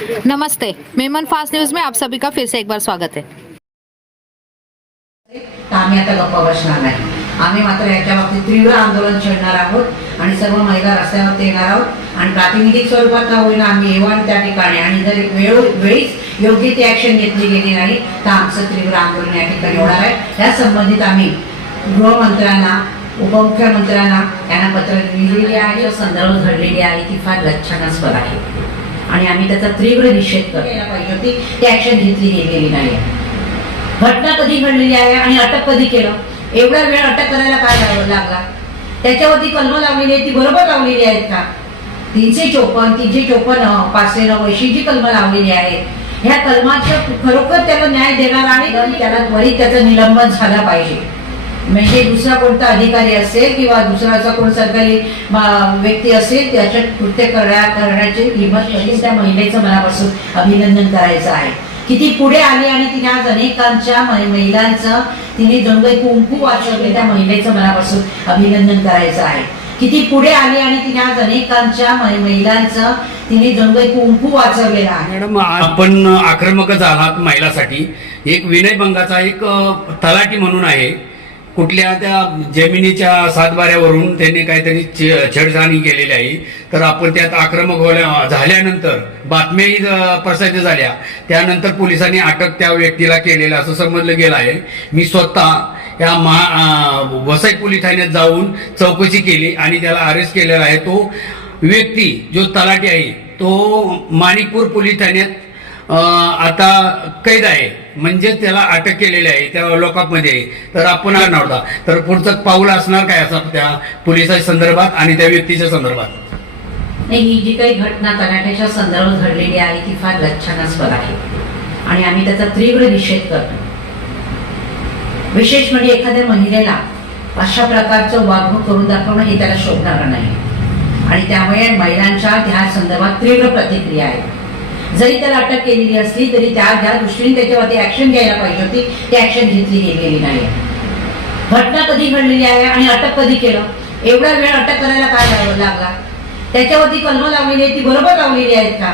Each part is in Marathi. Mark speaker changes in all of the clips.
Speaker 1: नमस्ते मेमन फास्ट न्यूज में आप सभी का फिर से एक बार स्वागत है।
Speaker 2: तर आम्ही आता गप्पा बसणार नाही. आम्ही मात्र याच्या बाबतीत तीव्र आंदोलन छेडणार आहोत आणि सर्व महिला रस्त्यावरती येणार आहोत. आणि प्रातिनिधिक स्वरूपात का होईना आम्ही येवान त्या ठिकाणी आणि जर वेळो वेळीच योग्य ती ऍक्शन घेतली गेली नाही तर आमचं तीव्र आंदोलन या ठिकाणी होणार आहे. या संबंधित आम्ही गृहमंत्र्यांना उपमुख्यमंत्र्यांना यांना पत्र लिहिलेली आहे. संदर्भ घडलेली आहे ती फार लक्षणास्पद आहे. आणि आम्ही त्याचा तीव्र निषेध करायला पाहिजे होती. ती ऍक्शन घेतली गेलेली नाही. घटना कधी घडलेली आहे आणि अटक कधी केलं? एवढा वेळ अटक करायला काय लागला त्याच्यावरती कलम लावलेली आहे ती बरोबर लावलेली आहेत का? तीनशे चोपन्न तीनशे चोपन्न पाचशे नऊ जी कलम लावलेली आहे. ह्या कलमाच्या खरोखर त्याला न्याय देणार आणि त्याला त्वरित त्याचं निलंबन झालं पाहिजे. म्हणजे दुसरा कोणता अधिकारी असेल किंवा दुसरा कोण सरकारी व्यक्ती असेल त्याच्या कृत्य करण्या करण्याची हिंमत कधीच त्या महिलेचं मनापासून अभिनंदन करायचं आहे. किती पुढे आली आणि तिने आज अनेकांच्या महिलांचं तिने जणू काही कुंकू वाचवले त्या महिलेचं मनापासून अभिनंदन करायचं आहे. किती पुढे आली आणि तिने आज अनेकांच्या महिलांचं तिने जणू काही कुंकू वाचवलेलं आहे.
Speaker 3: मॅडम आपण आक्रमकच आहात महिलासाठी. एक विनयभंगाचा एक तलाठी म्हणून आहे. कुठल्या त्या जमिनीच्या सातबाऱ्यावरून त्यांनी काहीतरी छेडछाणी केलेली आहे. तर आपण त्यात आक्रमक होल्या झाल्यानंतर बातम्याही प्रसिद्ध झाल्या. त्यानंतर पोलिसांनी अटक त्या व्यक्तीला केलेलं असं समजलं गेलं आहे. मी स्वतः या महा वसई पोलीस ठाण्यात जाऊन चौकशी केली आणि त्याला अरेस्ट केलेला आहे. तो व्यक्ती जो तलाठी आहे तो माणिकपूर पोलीस ठाण्यात आता कैद आहे. म्हणजे त्याला अटक केलेली आहे त्या लोकांमध्ये. तर आपण आणणार होता तर पुढचं पाऊल असणार काय असं त्या पोलिसाच्या संदर्भात आणि त्या व्यक्तीच्या संदर्भात?
Speaker 2: नाही ही जी काही घटना तलाठ्याच्या संदर्भात घडलेली आहे ती फार लक्षणास्पद आहे. आणि आम्ही त्याचा तीव्र निषेध करतो. विशेष म्हणजे एखाद्या महिलेला अशा प्रकारचं वागणूक करून दाखवणं हे त्याला शोभणार नाही. आणि त्यामुळे महिलांच्या त्या संदर्भात तीव्र प्रतिक्रिया आहे. जरी त्याला अटक केलेली असली तरी त्या ज्या दृष्टीने त्याच्यावरती ऍक्शन घ्यायला पाहिजे होती ती ऍक्शन घेतली गेलेली नाही. घटना कधी घडलेली आहे आणि अटक कधी केलं? एवढा वेळ अटक करायला काय लागला त्याच्यावरती कलम लावलेली आहे ती बरोबर लावलेली आहेत का?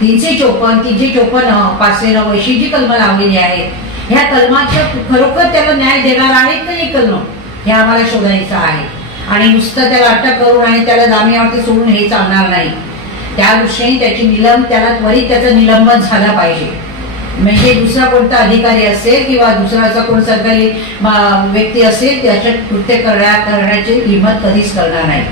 Speaker 2: तीनशे चोपन्न तीनशे चोपन्न पाचशे नऊ अशी जी कलम लावलेली आहे. ह्या कलमाच्या खरोखर त्याला न्याय देणार आहेत का हे कलम? हे आम्हाला शोधायचं आहे. आणि नुसतं त्याला अटक करून आणि त्याला जामिनावरती सोडून हे चालणार नाही. त्या दृष्टीने त्याची निलंब त्याला त्वरित त्याचं निलंबन झालं पाहिजे. म्हणजे दुसरा कोणता अधिकारी असेल किंवा दुसरा असा कोण सरकारी व्यक्ती असेल त्याच्यात कृत्य करण्या करण्याची हिंमत कधीच करणार नाही.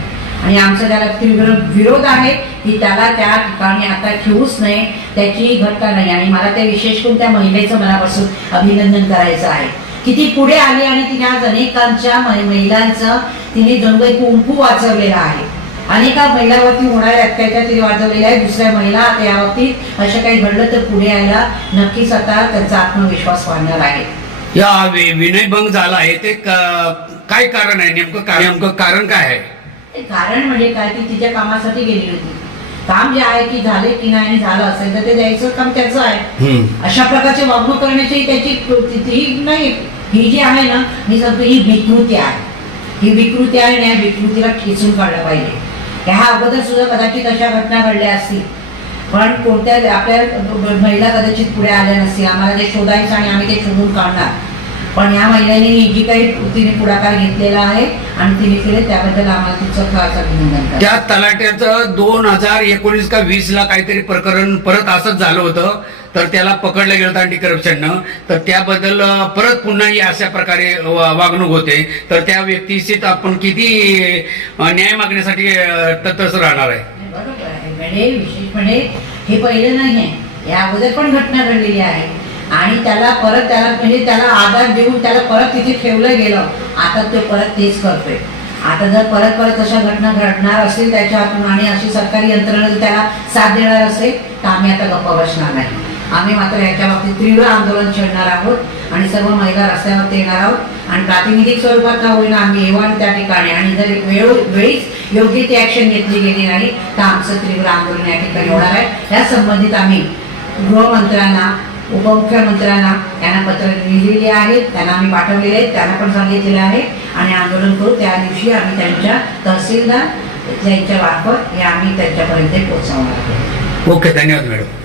Speaker 2: आणि आमचा त्याला तीव्र विरोध आहे की त्याला त्या ठिकाणी आता ठेवूच नये त्याची घटना नाही. आणि मला त्या विशेष करून त्या महिलेचं मनापासून अभिनंदन करायचं आहे. किती पुढे आली आणि तिने आज अनेकांच्या महि- महिलांचं तिने जणू काही कुंकू वाचवलेला आहे. अनेका महिलांवरती होणारे अत्याचार तिने वाजवलेले आहे दुसऱ्या महिला आता या बाबतीत असं काही घडलं तर पुढे यायला नक्कीच आता त्यांचा आत्मविश्वास वाढणार आहे.
Speaker 3: या विनयभंग झाला आहे. ते क- काय कारण आहे? नेमकं काय नेमकं कारण काय आहे?
Speaker 2: कारण म्हणजे काय? ती तिच्या कामासाठी गेलेली होती. काम जे आहे की झाले की नाही आणि झालं असेल तर ते द्यायचं काम त्याचं आहे. अशा प्रकारची वागणूक करण्याची त्याची ती नाही. ही जी आहे ना मी सांगतो ही विकृती आहे. ही विकृती आहे आणि या विकृतीला ठेचून काढलं पाहिजे. ह्या अगोदर सुद्धा कदाचित अशा घटना घडल्या असतील. पण कोणत्या आपल्या महिला कदाचित पुढे आल्या नसतील. आम्हाला ते शोधायचं आणि आम्ही ते शोधून काढणार. पण या महिलांनी जी काही तिने पुढाकार घेतलेला आहे आणि तिने केले त्याबद्दल आम्हाला तिचं खास अभिनंदन
Speaker 3: त्या तलाट्याचं दोन हजार एकोणीस का वीस ला काहीतरी प्रकरण परत असंच झालं होतं तर त्याला पकडलं गेलं अँटी करप्शननं तर त्याबद्दल परत पुन्हा ही अशा प्रकारे वागणूक होते. तर त्या व्यक्तीशी आपण किती न्याय मागण्यासाठी तटस्थ राहणार आहे?
Speaker 2: बरोबर आहे. म्हणजे विशेष म्हणजे हे पहिलं नाही आहे या अगोदर पण घटना घडलेली आहे. आणि त्याला परत त्याला म्हणजे त्याला आधार देऊन त्याला परत तिथे ठेवलं गेलं आता तो परत तेच करतोय. आता जर परत परत अशा घटना घडणार असेल त्याच्या हातून आणि अशी सरकारी यंत्रणा जर त्याला साथ देणार असेल तर आम्ही आता गप्पा बसणार नाही. आम्ही मात्र याच्या बाबतीत तीव्र आंदोलन छेडणार आहोत आणि सर्व महिला रस्त्यावरती येणार आहोत. आणि प्रातिनिधिक स्वरूपात का होईना आम्ही येवान त्या ठिकाणी आणि जर वेळो वेळीच योग्य ती ॲक्शन घेतली गेली नाही तर आमचं तीव्र आंदोलन या ठिकाणी होणार आहे. या संबंधित आम्ही गृहमंत्र्यांना उपमुख्यमंत्र्यांना त्यांना पत्र लिहिलेली आहेत त्यांना आम्ही पाठवलेले आहेत त्यांना पण सांगितलेलं आहे. आणि आंदोलन करू त्या दिवशी आम्ही त्यांच्या तहसीलदार त्यांच्या मार्फत हे आम्ही त्यांच्यापर्यंत पोहोचवणार आहोत.
Speaker 3: ओके धन्यवाद मॅडम.